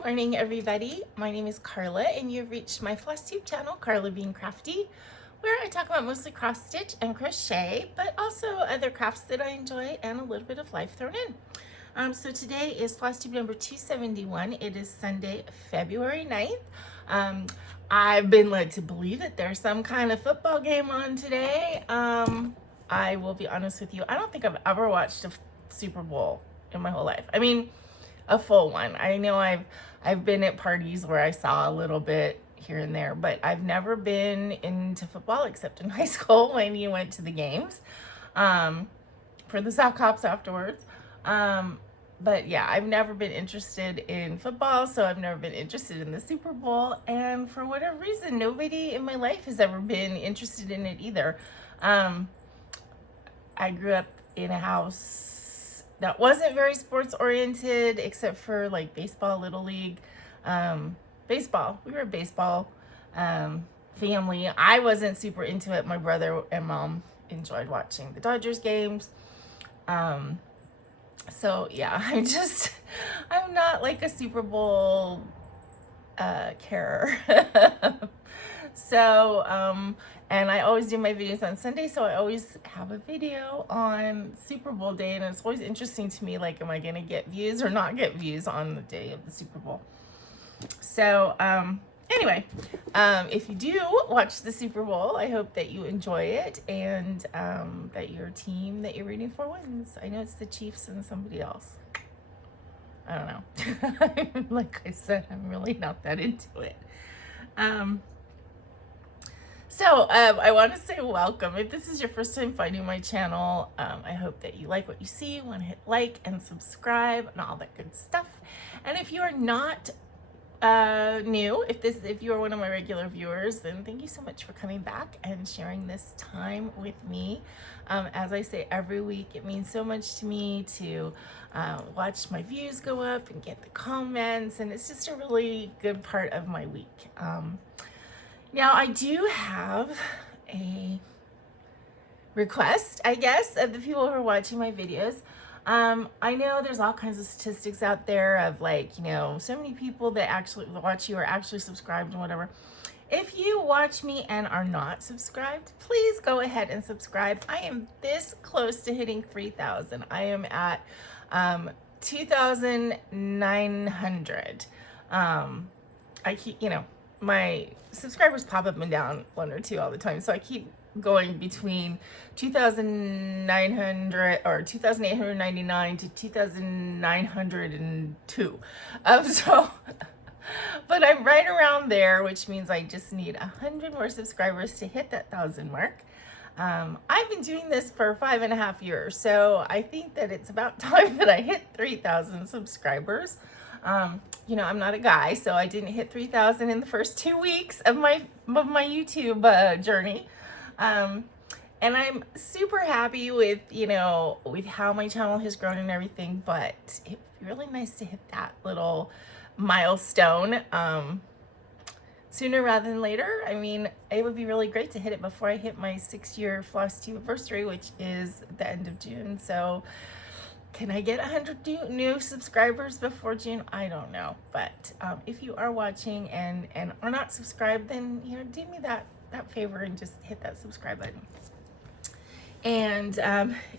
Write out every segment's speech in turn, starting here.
morning, everybody. My name is Karla, and you've reached my FlossTube channel, KarlaBeingCrafty, where I talk about mostly cross stitch and crochet, but also other crafts that I enjoy and a little bit of life thrown in. So today is FlossTube number 271. It is Sunday, February 9th. I've been led to believe that there's some kind of football game on today. I will be honest with you, I don't think I've ever watched a Super Bowl in my whole life. I mean, a full one. I know I've been at parties where I saw a little bit here and there, but I've never been into football except in high school when you went to the games for the sock hops afterwards. But yeah, I've never been interested in football, so I've never been interested in the Super Bowl, and for whatever reason, nobody in my life has ever been interested in it either. I grew up in a house that wasn't very sports oriented, except for like baseball, little league, baseball. We were a baseball family. I wasn't super into it. My brother and mom enjoyed watching the Dodgers games. So yeah, I'm not like a Super Bowl carer. So, and I always do my videos on Sunday, so I always have a video on Super Bowl day, and it's always interesting to me, like, am I going to get views or not get views on the day of the Super Bowl? So, anyway, if you do watch the Super Bowl, I hope that you enjoy it, and that your team that you're rooting for wins. I know it's the Chiefs and somebody else. I don't know. Like I said, I'm really not that into it. So I want to say welcome. If this is your first time finding my channel, I hope that you like what you see, want to hit like and subscribe and all that good stuff. And if you are not new, if you are one of my regular viewers, then thank you so much for coming back and sharing this time with me. As I say every week, it means so much to me to watch my views go up and get the comments, and it's just a really good part of my week. Now, I do have a request, I guess, of the people who are watching my videos. I know there's all kinds of statistics out there of, like, you know, so many people that actually watch you are actually subscribed and whatever. If you watch me and are not subscribed, please go ahead and subscribe. I am this close to hitting 3,000. I am at 2,900. I keep, you know, my subscribers pop up and down one or two all the time, so I keep going between 2,900 or 2,899 to 2,902. So but I'm right around there, which means I just need 100 more subscribers to hit that 1,000 mark. I've been doing this for 5.5 years, so I think that it's about time that I hit 3,000 subscribers. You know, I'm not a guy, so I didn't hit 3,000 in the first 2 weeks of my YouTube journey. And I'm super happy with, you know, with how my channel has grown and everything, but it'd be really nice to hit that little milestone sooner rather than later. I mean, it would be really great to hit it before I hit my 6-year FlossTube anniversary, which is the end of June. So can I get 100 new subscribers before June? I don't know. But if you are watching and are not subscribed, then, you know, do me that favor and just hit that subscribe button. And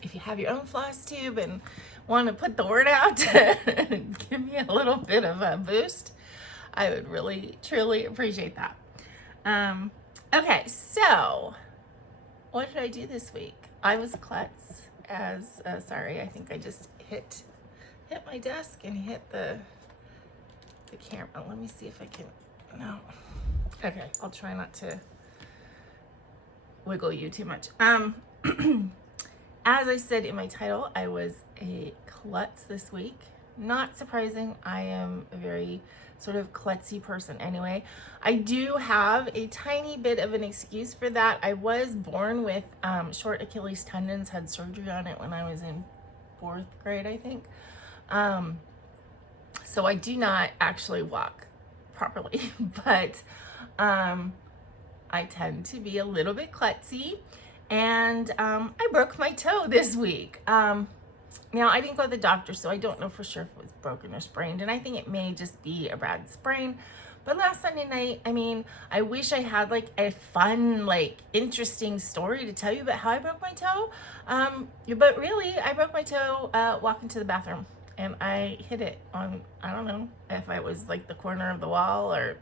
if you have your own FlossTube and want to put the word out and give me a little bit of a boost, I would really, truly appreciate that. Okay, so what did I do this week? I was a klutz. Sorry, I think I just hit my desk and hit the camera. Let me see if I can, no. Okay, I'll try not to wiggle you too much. As I said in my title, I was a klutz this week. Not surprising, I am a very sort of klutzy person anyway. I do have a tiny bit of an excuse for that. I was born with short Achilles tendons, had surgery on it when I was in 4th grade, I think. So I do not actually walk properly, but I tend to be a little bit klutzy, and I broke my toe this week. Now, I didn't go to the doctor, so I don't know for sure if it was broken or sprained, and I think it may just be a bad sprain. But last Sunday night, I mean, I wish I had like a fun, like interesting story to tell you about how I broke my toe. But really, I broke my toe walking to the bathroom, and I hit it on, I don't know if I was like the corner of the wall, or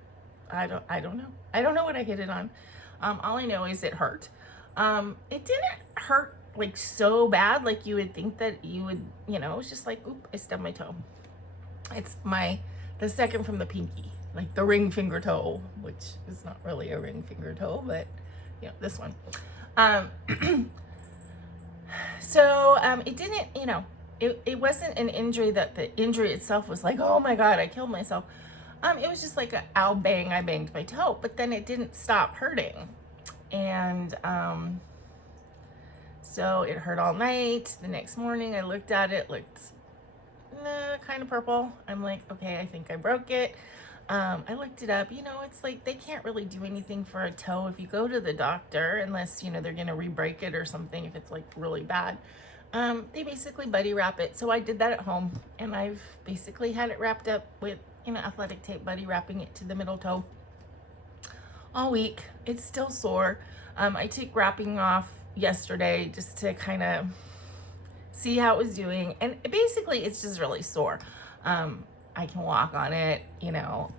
I don't know. I don't know what I hit it on. All I know is it hurt. It didn't hurt like so bad like you would think that you would, you know. It was just like, oop, I stubbed my toe. It's the second from the pinky, like the ring finger toe, which is not really a ring finger toe, but you know, this one. So it didn't, you know, it wasn't an injury that the injury itself was like, oh my God, I killed myself. It was just like I banged my toe, but then it didn't stop hurting. And so it hurt all night. The next morning I looked at it, looked kind of purple. I'm like, okay, I think I broke it. I looked it up. You know, it's like they can't really do anything for a toe if you go to the doctor, unless, you know, they're going to re-break it or something if it's like really bad. They basically buddy wrap it. So I did that at home, and I've basically had it wrapped up with, you know, athletic tape, buddy wrapping it to the middle toe all week. It's still sore. I took wrapping off yesterday just to kind of see how it was doing, and basically it's just really sore. I can walk on it, you know,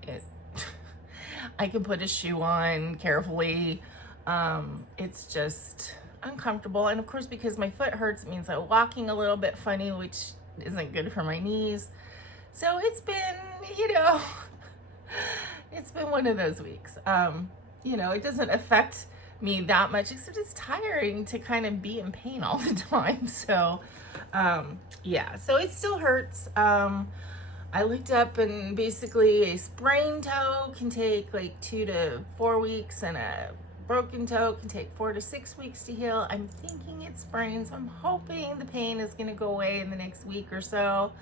I can put a shoe on carefully. It's just uncomfortable, and of course because my foot hurts, it means I'm walking a little bit funny, which isn't good for my knees. So it's been, you know, it's been one of those weeks. You know, it doesn't affect me that much, except it's tiring to kind of be in pain all the time. So yeah, so it still hurts. I looked up, and basically a sprained toe can take like 2 to 4 weeks, and a broken toe can take 4 to 6 weeks to heal. I'm thinking it's sprained, so I'm hoping the pain is going to go away in the next week or so.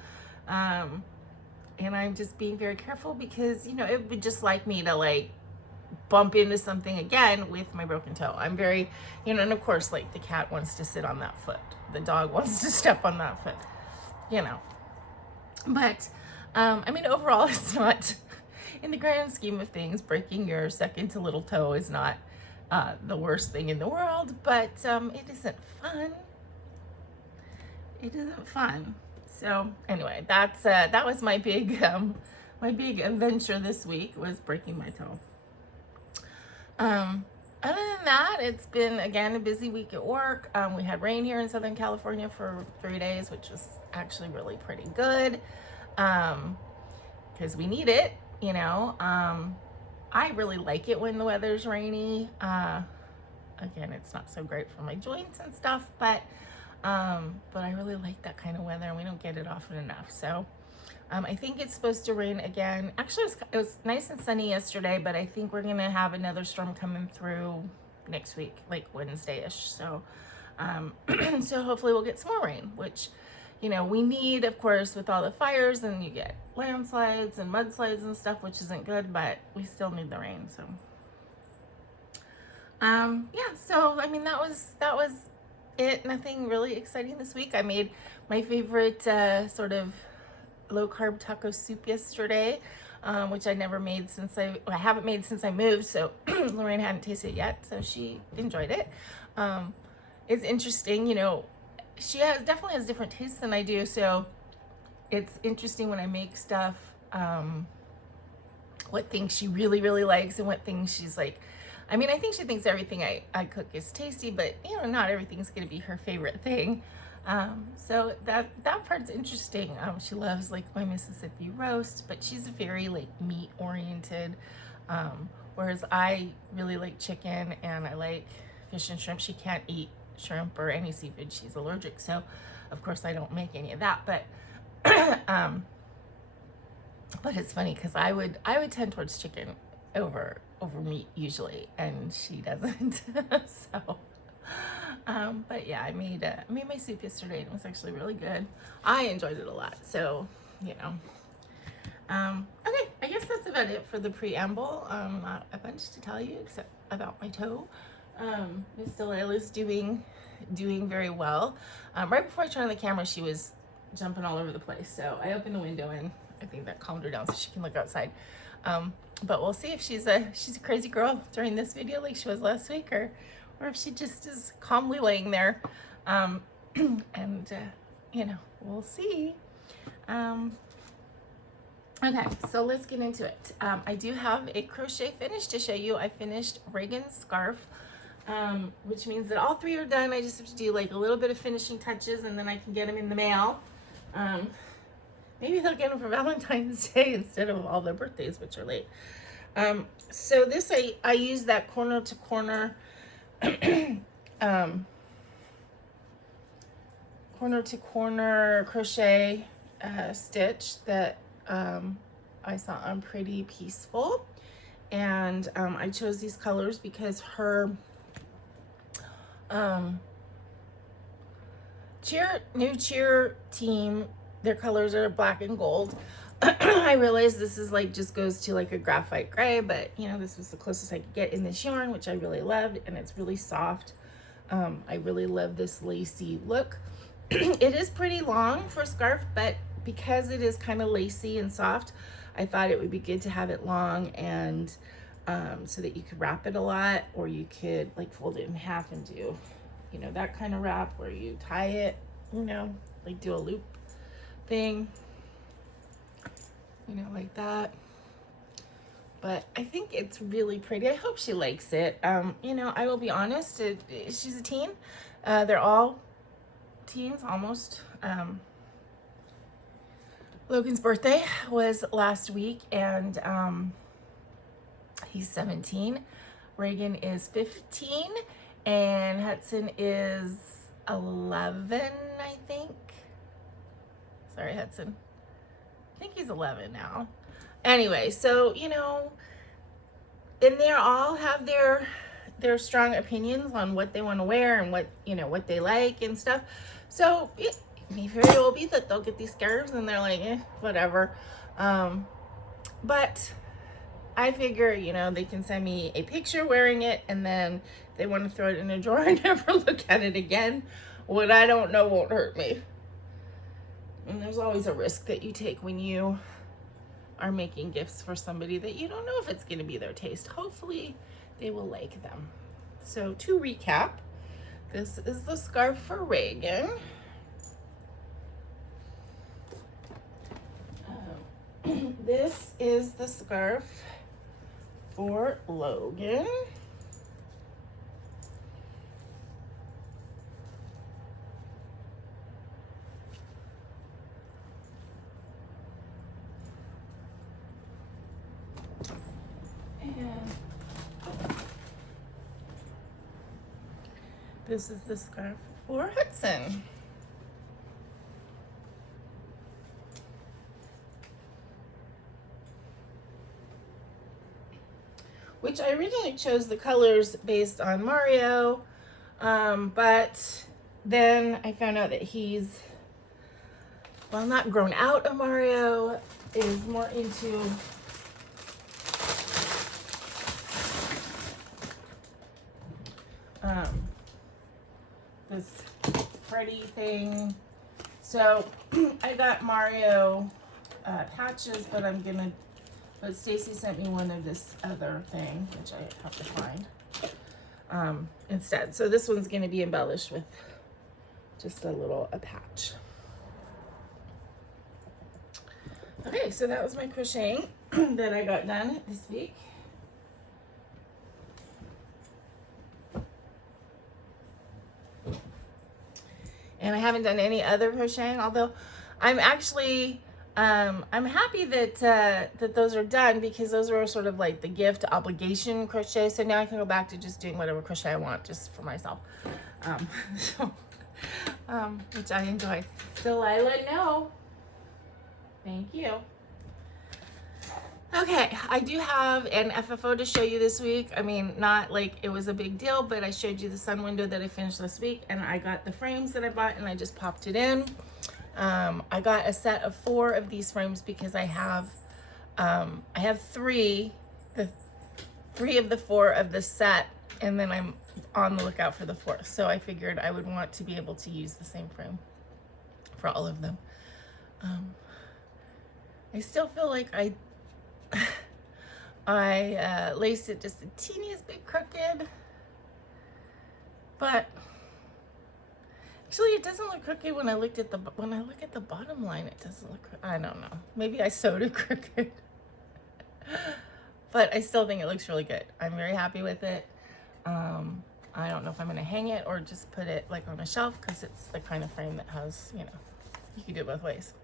And I'm just being very careful because, you know, it would just like me to like bump into something again with my broken toe. I'm very, you know, and of course, like the cat wants to sit on that foot. The dog wants to step on that foot, you know. But, I mean, overall, it's not, in the grand scheme of things, breaking your second to little toe is not the worst thing in the world, but it isn't fun. It isn't fun. So anyway, that was my big adventure this week, was breaking my toe. Other than that, it's been, again, a busy week at work. We had rain here in Southern California for 3 days, which was actually really pretty good, because we need it, you know. I really like it when the weather's rainy. Again, it's not so great for my joints and stuff, but I really like that kind of weather, and we don't get it often enough. So I think it's supposed to rain again. Actually, it was nice and sunny yesterday, but I think we're gonna have another storm coming through next week, like Wednesday-ish. So so hopefully we'll get some more rain, which, you know, we need, of course, with all the fires, and you get landslides and mudslides and stuff, which isn't good, but we still need the rain. So yeah, so I mean, that was it. Nothing really exciting this week. I made my favorite sort of low-carb taco soup yesterday, which I never made since I haven't made since I moved, so Lorraine hadn't tasted it yet, so she enjoyed it. It's interesting, you know, she definitely has different tastes than I do, so it's interesting when I make stuff, what things she really, really likes and what things she's like, I mean, I think she thinks everything I cook is tasty, but, you know, not everything's going to be her favorite thing. So that part's interesting. She loves like my Mississippi roast, but she's very like meat oriented. Whereas I really like chicken, and I like fish and shrimp. She can't eat shrimp or any seafood. She's allergic. So of course I don't make any of that, but, but it's funny because I would tend towards chicken over meat usually, and she doesn't. So, but yeah, I made my soup yesterday, and it was actually really good. I enjoyed it a lot. So, you know, okay, I guess that's about it for the preamble. Not a bunch to tell you except about my toe. Miss Delilah's doing very well. Right before I turned on the camera, she was jumping all over the place. So I opened the window and I think that calmed her down so she can look outside. But we'll see if she's a crazy girl during this video like she was last week, or if she just is calmly laying there. And you know, we'll see. Okay, so let's get into it. I do have a crochet finish to show you. I finished Reagan's scarf, which means that all 3 are done. I just have to do like a little bit of finishing touches and then I can get them in the mail. Maybe they'll get them for Valentine's Day instead of all their birthdays, which are late. So this, I use that corner to corner, corner to corner crochet stitch that I saw on Pretty Peaceful, and I chose these colors because her new cheer team, their colors are black and gold. I realized this is like just goes to like a graphite gray, but you know, this was the closest I could get in this yarn, which I really loved, and it's really soft. I really love this lacy look. It is pretty long for a scarf, but because it is kind of lacy and soft, I thought it would be good to have it long, and so that you could wrap it a lot, or you could like fold it in half and do, you know, that kind of wrap where you tie it, you know, like do a loop thing, you know, like that. But I think it's really pretty. I hope she likes it. You know, I will be honest, she's a teen. They're all teens almost. Logan's birthday was last week, and he's 17. Reagan is 15, and Hudson is 11, I think. Sorry, Hudson. I think he's 11 now. Anyway, so, you know, and they all have their strong opinions on what they want to wear and what, you know, what they like and stuff. So it may very well be that they'll get these scarves and they're like, whatever. But I figure, you know, they can send me a picture wearing it, and then they want to throw it in a drawer and never look at it again. What I don't know won't hurt me. And there's always a risk that you take when you are making gifts for somebody that you don't know if it's going to be their taste. Hopefully they will like them. So to recap, this is the scarf for Reagan. This is the scarf for Logan. This is the scarf for Hudson. Which I originally chose the colors based on Mario, but then I found out that he's, well, not grown out of Mario, is more into this Freddy thing. So I got Mario patches, but but Stacy sent me one of this other thing, which I have to find instead. So this one's gonna be embellished with just a patch. Okay, so that was my crocheting that I got done this week. And I haven't done any other crocheting, although I'm actually, I'm happy that that those are done, because those were sort of like the gift obligation crochet. So now I can go back to just doing whatever crochet I want just for myself. Which I enjoy. Delilah, no. Thank you. Okay, I do have an FFO to show you this week. I mean, not like it was a big deal, but I showed you the sun window that I finished this week, and I got the frames that I bought and I just popped it in. I got a set of 4 of these frames because I have 3 of the 4 of the set, and then I'm on the lookout for the 4th. So I figured I would want to be able to use the same frame for all of them. I still feel like I laced it just the teeniest bit crooked, but actually it doesn't look crooked when I look at the bottom line. It doesn't look, I don't know, maybe I sewed it crooked. But I still think it looks really good. I'm very happy with it. I don't know if I'm gonna hang it or just put it like on a shelf, because it's the kind of frame that has, you know, you can do it both ways.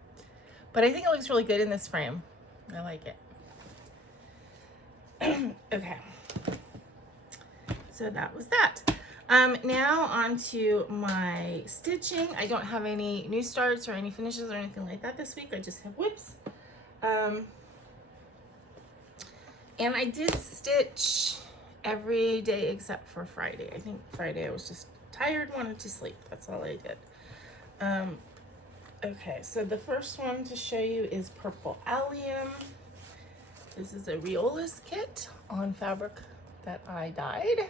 But I think it looks really good in this frame. I like it. Okay, so that was that. Now on to my stitching. I don't have any new starts or any finishes or anything like that this week. I just have whips. And I did stitch every day except for Friday. I think Friday I was just tired, wanted to sleep. That's all I did. Okay, so the first one to show you is Purple Allium. This is a Riolis kit on fabric that I dyed.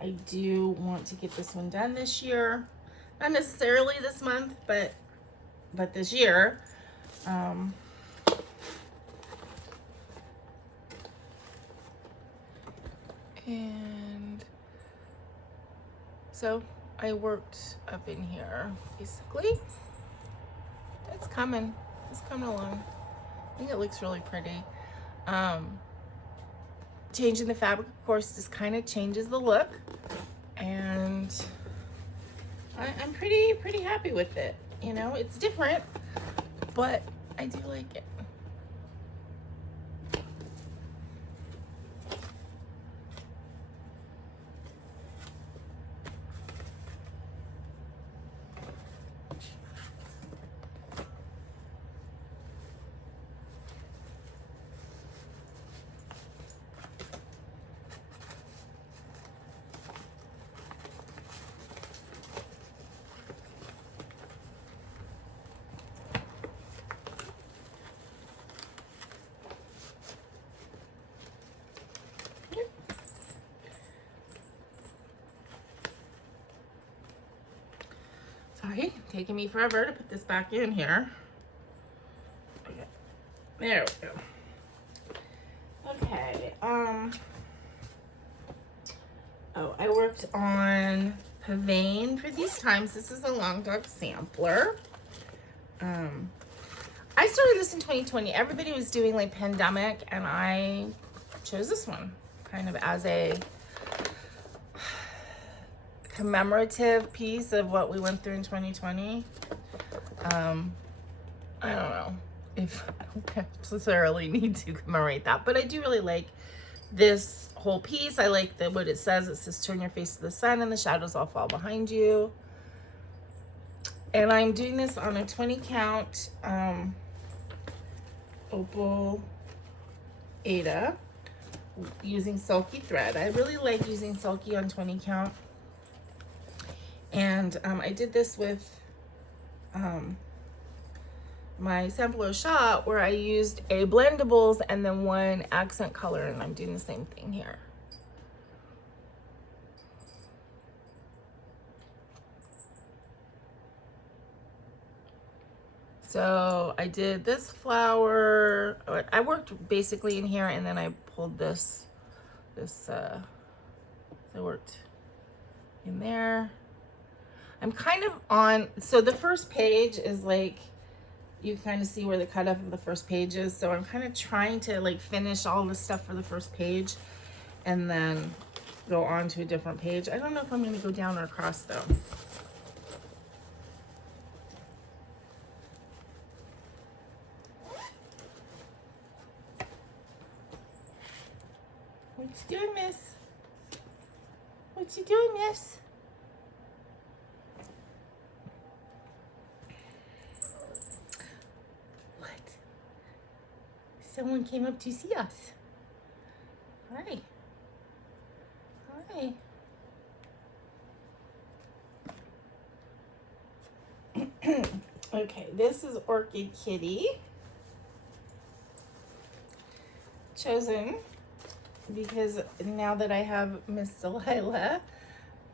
I do want to get this one done this year. Not necessarily this month, but this year. And so I worked up in here, basically. It's coming along. I think it looks really pretty. Changing the fabric, of course, just kind of changes the look, and I'm pretty happy with it. You know, it's different, but I do like it. Sorry, taking me forever to put this back in here. Okay, there we go. Okay, oh, I worked on Pavane for these times. This is a Long Dog sampler. I started this in 2020. Everybody was doing like pandemic, and I chose this one kind of as a commemorative piece of what we went through in 2020. I don't know if I don't necessarily need to commemorate that, but I do really like this whole piece. I like what it says. It says, turn your face to the sun and the shadows all fall behind you. And I'm doing this on a 20 count opal Aida using silky thread. I really like using silky on 20 count. And I did this with my sampler shot, where I used a Blendables and then one accent color, and I'm doing the same thing here. So I did this flower. I worked basically in here, and then I pulled this I worked in there. I'm kind of on, so the first page is like, you kind of see where the cutoff of the first page is. So I'm kind of trying to like finish all this stuff for the first page and then go on to a different page. I don't know if I'm going to go down or across though. What you doing, miss? What you doing, miss? Someone came up to see us. Hi. Hi. Okay, this is Orchid Kitty. Chosen because now that I have Miss Delilah,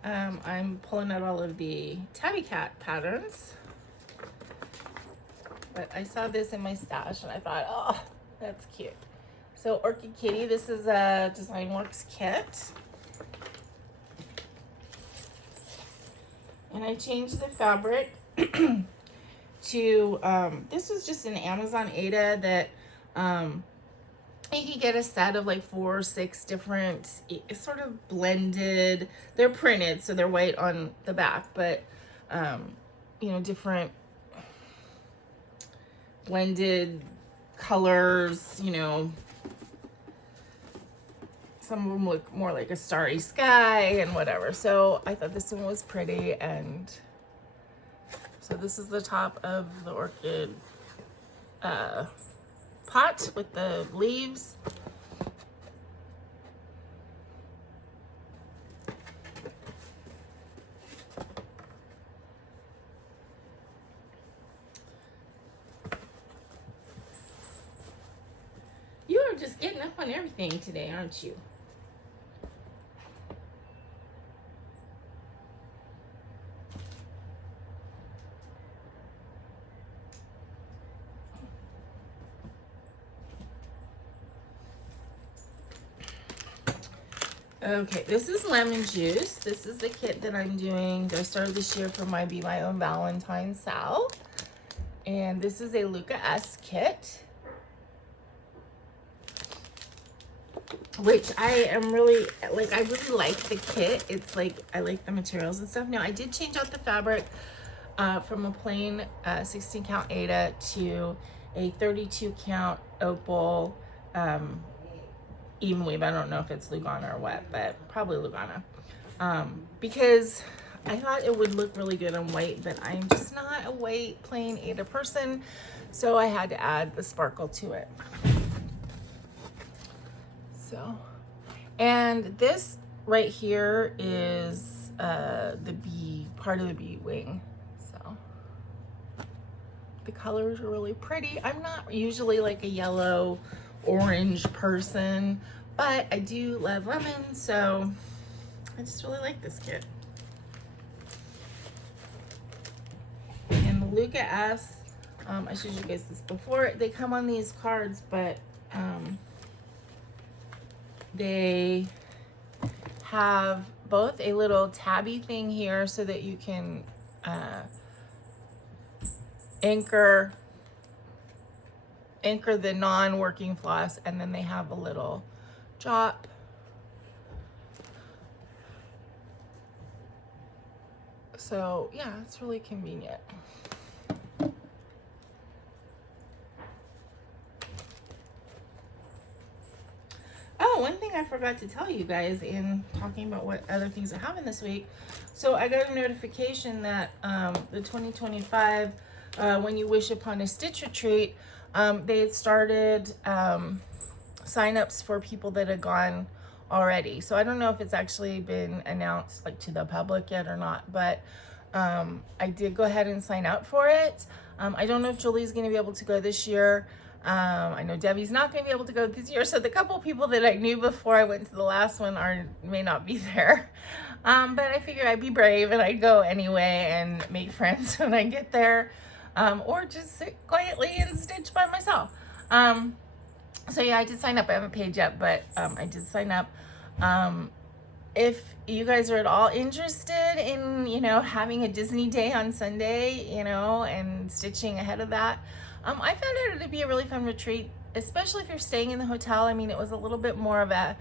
I'm pulling out all of the tabby cat patterns, but I saw this in my stash and I thought, oh, that's cute. So Orchid Kitty, this is a Design Works kit. And I changed the fabric to, this was just an Amazon Aida that you can get a set of like 4 or 6 different, sort of blended, they're printed, so they're white on the back, but, you know, different blended colors, you know, some of them look more like a starry sky and whatever. So I thought this one was pretty, and so this is the top of the orchid pot with the leaves. You are just getting up on everything today, aren't you? Okay, this is lemon juice. This is the kit that I'm doing. I started this year for my Be My Own Valentine Sal. And this is a Luca S kit, which I am really, like, I really like the kit. It's like, I like the materials and stuff. Now, I did change out the fabric from a plain 16 count Aida to a 32 count opal even weave. I don't know if it's Lugana or what, but probably Lugana, because I thought it would look really good on white, but I'm just not a white plain Aida person, so I had to add the sparkle to it. So, and this right here is the bee, part of the bee wing. So the colors are really pretty. I'm not usually like a yellow orange person, but I do love lemon, so I just really like this kit. And the Luca S, I showed you guys this before, they come on these cards, but they have both a little tabby thing here so that you can anchor the non-working floss, and then they have a little drop. So yeah, it's really convenient. Oh, one thing I forgot to tell you guys in talking about what other things I have in this week. So I got a notification that the 2025 When You Wish Upon a Stitch Retreat, they had started signups for people that had gone already. So I don't know if it's actually been announced like to the public yet or not, but I did go ahead and sign up for it. I don't know if Julie's going to be able to go this year. I know Debbie's not going to be able to go this year. So the couple people that I knew before I went to the last one may not be there. But I figured I'd be brave and I'd go anyway and make friends when I get there. Or just sit quietly and stitch by myself. So yeah, I did sign up. I haven't paid yet, but I did sign up. If you guys are at all interested in, you know, having a Disney day on Sunday, you know, and stitching ahead of that, I found it to be a really fun retreat, especially if you're staying in the hotel. I mean, it was a little bit more of a, I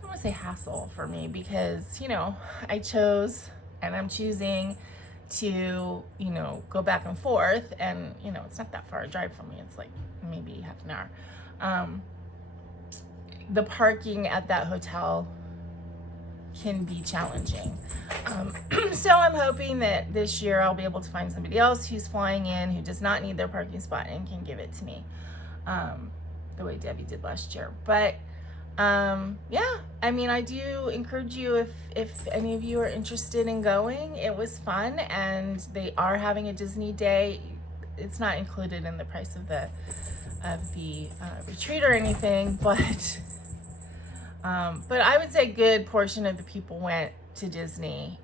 don't want to say hassle for me, because, you know, I chose and I'm choosing to, you know, go back and forth, and, you know, it's not that far a drive from me. It's like maybe half an hour. The parking at that hotel can be challenging. So I'm hoping that this year I'll be able to find somebody else who's flying in who does not need their parking spot and can give it to me, the way Debbie did last year. But yeah, I mean, I do encourage you, if any of you are interested in going. It was fun, and they are having a Disney day. It's not included in the price of the retreat or anything, but I would say a good portion of the people went to Disney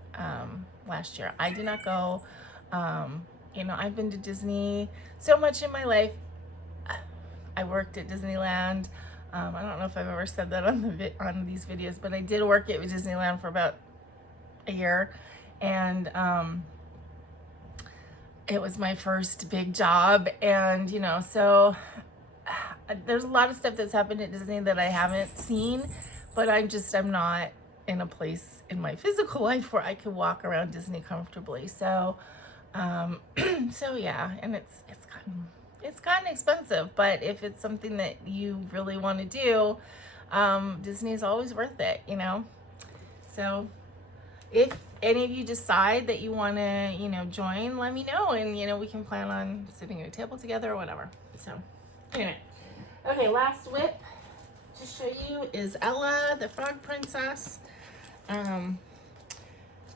last year. I did not go. You know, I've been to Disney so much in my life. I worked at Disneyland. I don't know if I've ever said that on these videos, but I did work at Disneyland for about a year, and it was my first big job. And you know, so there's a lot of stuff that's happened at Disney that I haven't seen, but I'm not in a place in my physical life where I could walk around Disney comfortably. So so yeah, and it's gotten expensive, but if it's something that you really want to do, Disney is always worth it, you know. So if any of you decide that you want to, you know, join, let me know, and you know, we can plan on sitting at a table together or whatever. So anyway, okay, last whip to show you is Ella, the frog princess. I'm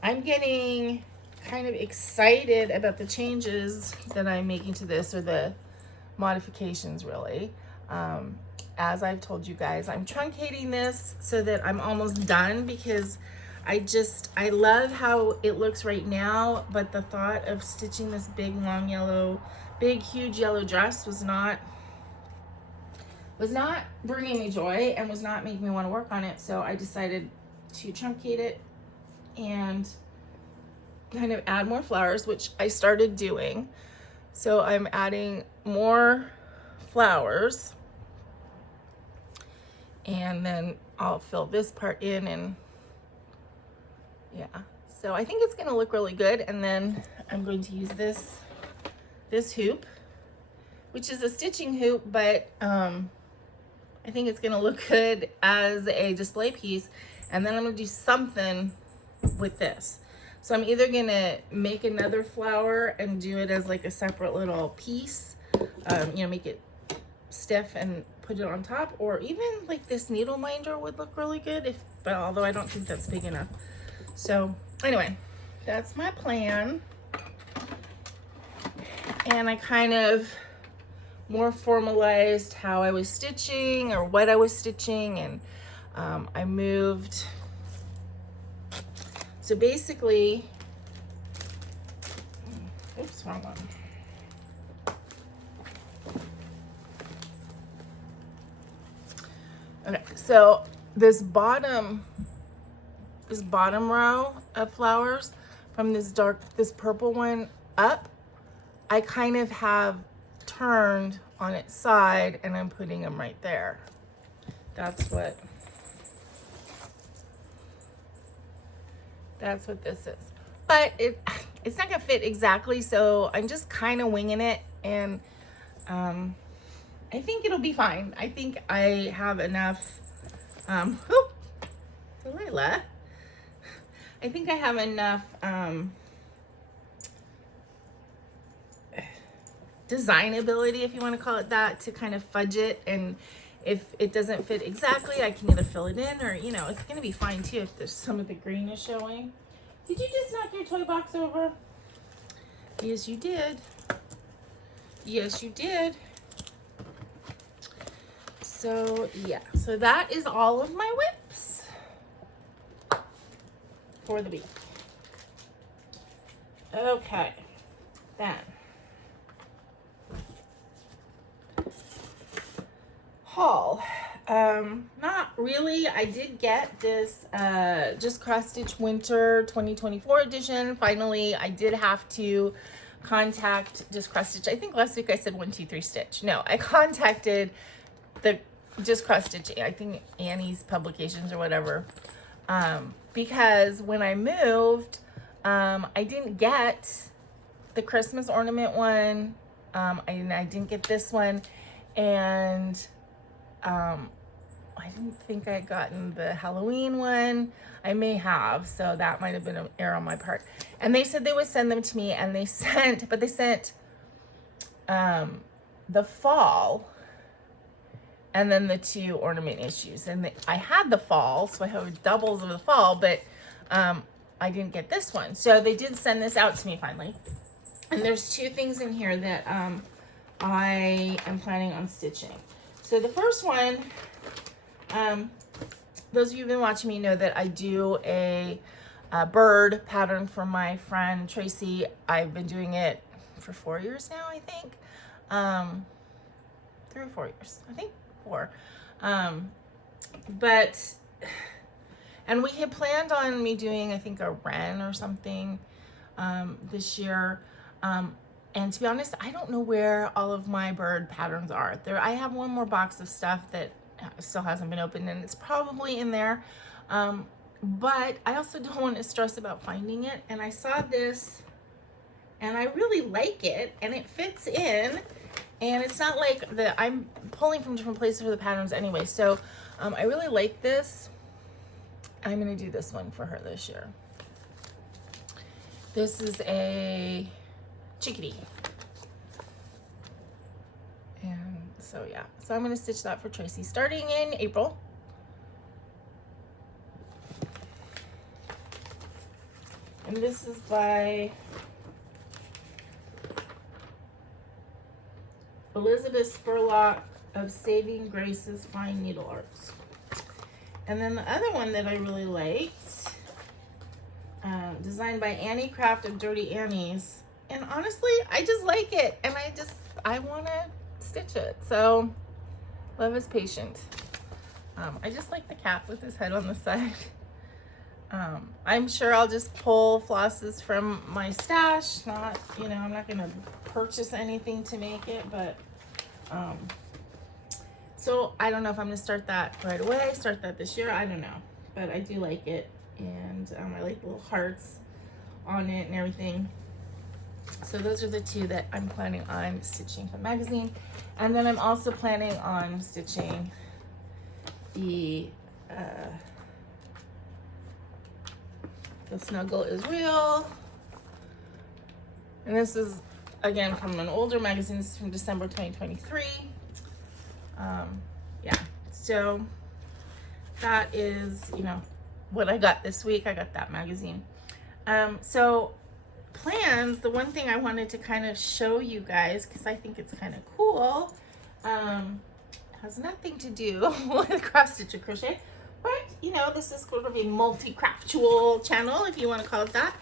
getting kind of excited about the changes that I'm making to this, or the modifications really. As I've told you guys, I'm truncating this so that I'm almost done, because I love how it looks right now, but the thought of stitching this big huge yellow dress was not bringing me joy and was not making me want to work on it. So I decided to truncate it and kind of add more flowers, which I started doing. So I'm adding more flowers, and then I'll fill this part in, and yeah, so I think it's going to look really good. And then I'm going to use this hoop, which is a stitching hoop, but I think it's going to look good as a display piece. And then I'm going to do something with this. So I'm either going to make another flower and do it as like a separate little piece, you know, make it stiff and put it on top, or even like this needle minder would look really good, but although I don't think that's big enough. So anyway, that's my plan. And I kind of more formalized how I was stitching, or what I was stitching, and I moved. So basically, oops, wrong one. Okay, so this bottom row of flowers, from this purple one up, I kind of have turned on its side, and I'm putting them right there. That's what this is. But it's not gonna fit exactly, so I'm just kind of winging it, and I think it'll be fine. I think I have enough, Layla. I think I have enough design ability, if you want to call it that, to kind of fudge it. And if it doesn't fit exactly, I can either fill it in, or, you know, it's going to be fine too if there's some of the green is showing. Did you just knock your toy box over? Yes, you did. Yes, you did. So yeah, so that is all of my whips for the week. Okay, then haul. Not really. I did get this just cross stitch winter 2024 edition. Finally, I did have to contact Just Cross Stitch. I think last week I said 123 Stitch. No, I contacted the Just Cross Stitch, I think Annie's Publications or whatever, because when I moved, I didn't get the Christmas ornament one, I didn't get this one, and I didn't think I'd gotten the Halloween one. I may have, so that might have been an error on my part. And they said they would send them to me, and they sent the fall, and then the 2 ornament issues. And I had the fall, so I have doubles of the fall, but I didn't get this one. So they did send this out to me finally. And there's 2 things in here that I am planning on stitching. So the first one, those of you who've been watching me know that I do a bird pattern from my friend Tracy. I've been doing it for 4 years now, I think. 3 or 4 years, I think 4. And we had planned on me doing, I think, a wren or something this year. And to be honest, I don't know where all of my bird patterns are. I have one more box of stuff that still hasn't been opened, and it's probably in there. But I also don't want to stress about finding it. And I saw this, and I really like it, and it fits in. And it's not like I'm pulling from different places for the patterns anyway. So I really like this. I'm going to do this one for her this year. This is a chickadee. And so yeah, so I'm going to stitch that for Tracy starting in April. And this is by Elizabeth Spurlock of Saving Grace's Fine Needle Arts. And then the other one that I really liked, designed by Annie Craft of Dirty Annie's. And honestly, I just like it, and I want to stitch it. So love is patient. I just like the cat with his head on the side. I'm sure I'll just pull flosses from my stash. Not, you know, I'm not going to purchase anything to make it, but so I don't know if I'm going to start that right away, start that this year. I don't know, but I do like it, and I like the little hearts on it and everything. So those are the two that I'm planning on stitching for the magazine. And then I'm also planning on stitching the Snuggle is Real. And this is, again, from an older magazine. This is from December 2023. Yeah, so that is, you know, what I got this week. I got that magazine. So plans, the one thing I wanted to kind of show you guys, because I think it's kind of cool, has nothing to do with cross stitch or crochet, but you know, this is sort of a multi-craftual channel, if you want to call it that.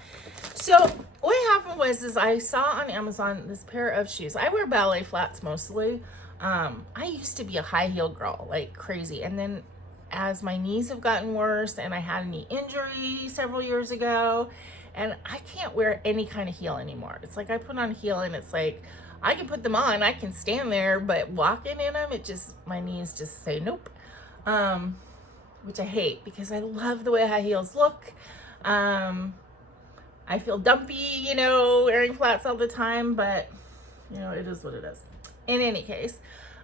So what happened was I saw on Amazon this pair of shoes. I wear ballet flats mostly. I used to be a high heel girl like crazy, and then as my knees have gotten worse, and I had a knee injury several years ago, and I can't wear any kind of heel anymore. It's like I put on a heel and it's like I can put them on, I can stand there, but walking in them, it just, my knees just say nope. Which I hate, because I love the way high heels look. I feel dumpy, you know, wearing flats all the time, but you know, it is what it is. In any case,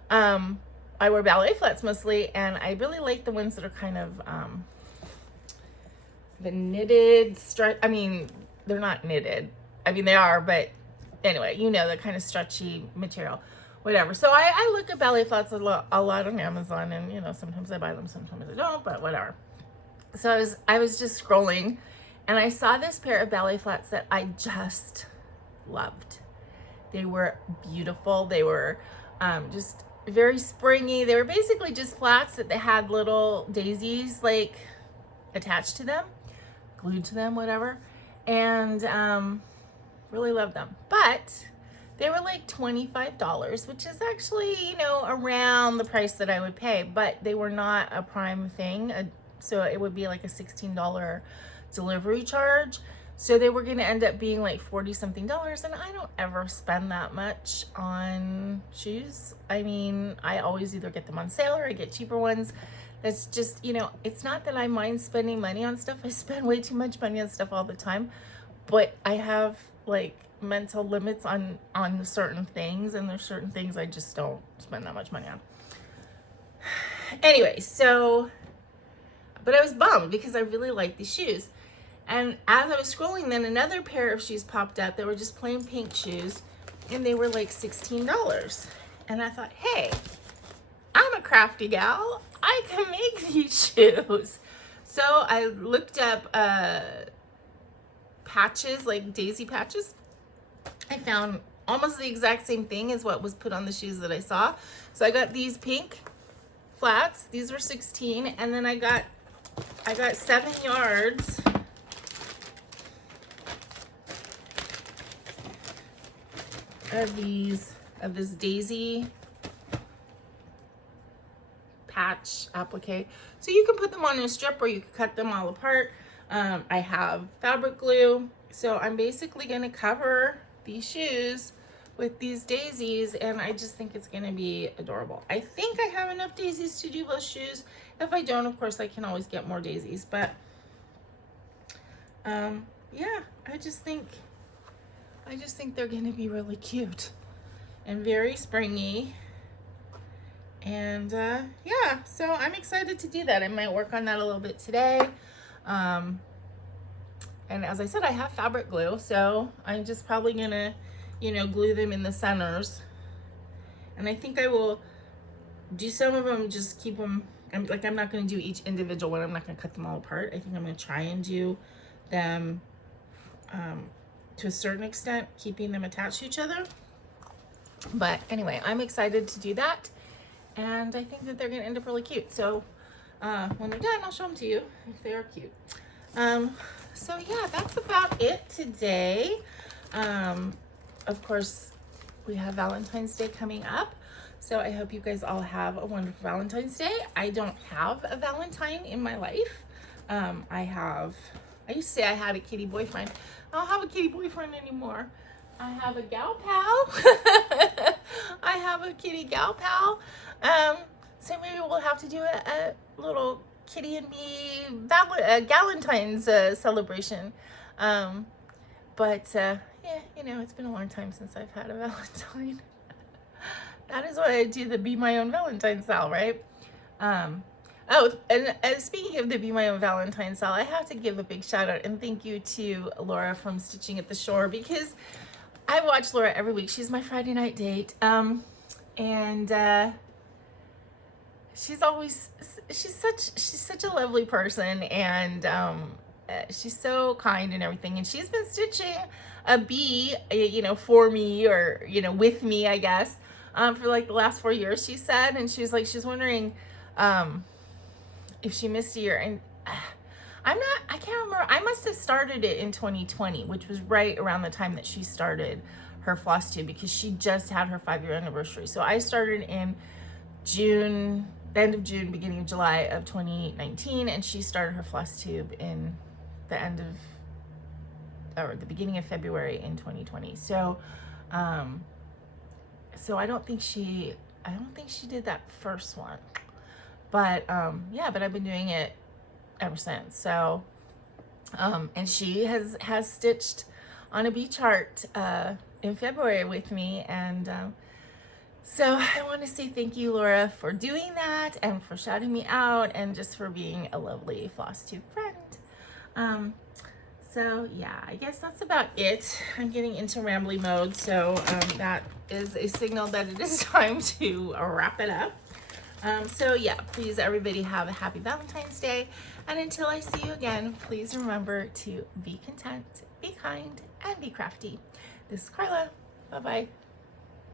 I wear ballet flats mostly, and I really like the ones that are kind of the knitted stretch. I mean, they're not knitted. I mean, they are, but anyway, you know, the kind of stretchy material, whatever. So I look at ballet flats a lot on Amazon, and you know, sometimes I buy them, sometimes I don't, but whatever. So I was just scrolling, and I saw this pair of ballet flats that I just loved. They were beautiful. They were just very springy. They were basically just flats that they had little daisies like attached to them, glued to them, whatever. And really loved them. But they were like $25, which is actually, you know, around the price that I would pay, but they were not a prime thing. So it would be like a $16 delivery charge. So they were going to end up being like $40-something, and I don't ever spend that much on shoes. I mean, I always either get them on sale or I get cheaper ones. That's just, you know, it's not that I mind spending money on stuff. I spend way too much money on stuff all the time, but I have like mental limits on certain things, and there's certain things I just don't spend that much money on. Anyway, so, but I was bummed because I really like these shoes. And as I was scrolling, then another pair of shoes popped up. They were just plain pink shoes, and they were like $16. And I thought, hey, I'm a crafty gal. I can make these shoes. So I looked up patches, like daisy patches. I found almost the exact same thing as what was put on the shoes that I saw. So I got these pink flats. These were 16, and then I got 7 yards of this daisy patch applique. So you can put them on a strip or you can cut them all apart. I have fabric glue. So I'm basically gonna cover these shoes with these daisies, and I just think it's gonna be adorable. I think I have enough daisies to do both shoes. If I don't, of course, I can always get more daisies, but yeah, I just think they're gonna be really cute and very springy. And yeah, so I'm excited to do that. I might work on that a little bit today. And as I said, I have fabric glue, so I'm just probably gonna, you know, glue them in the centers. And I think I will do some of them, just keep them, I'm not gonna do each individual one. I'm not gonna cut them all apart. I think I'm gonna try and do them to a certain extent, keeping them attached to each other. But anyway, I'm excited to do that. And I think that they're gonna end up really cute. So when they're done, I'll show them to you if they are cute. So yeah, that's about it today. Of course, we have Valentine's Day coming up. So I hope you guys all have a wonderful Valentine's Day. I don't have a Valentine in my life. I used to say I had a kitty boyfriend. I don't have a kitty boyfriend anymore. I have a gal pal. I have a kitty gal pal. So maybe we'll have to do a little kitty and me Galentine's celebration. But yeah, you know, it's been a long time since I've had a Valentine. That is why I do the Be My Own Valentine style, right? Oh, and speaking of the Be My Own Valentine style, I have to give a big shout out and thank you to Laura from Stitching at the Shore, because I watch Laura every week. She's my Friday night date. She's such a lovely person, and she's so kind and everything. And she's been stitching a bee, you know, for me, or, you know, with me, I guess, for like the last 4 years, she said. And she's like, she's wondering if she missed a year. And I can't remember. I must have started it in 2020, which was right around the time that she started her FlossTube, because she just had her 5-year anniversary. So I started in June, end of June, beginning of July of 2019, and she started her FlossTube in the beginning of February in 2020. So so I don't think she did that first one, but yeah, but I've been doing it ever since. So and she has stitched on a bee chart in February with me, and so I want to say thank you, Laura, for doing that, and for shouting me out, and just for being a lovely FlossTube friend. So yeah, I guess that's about it. I'm getting into rambly mode, so that is a signal that it is time to wrap it up. So yeah, please everybody have a happy Valentine's Day, and until I see you again, please remember to be content, be kind, and be crafty. This is Karla. Bye-bye.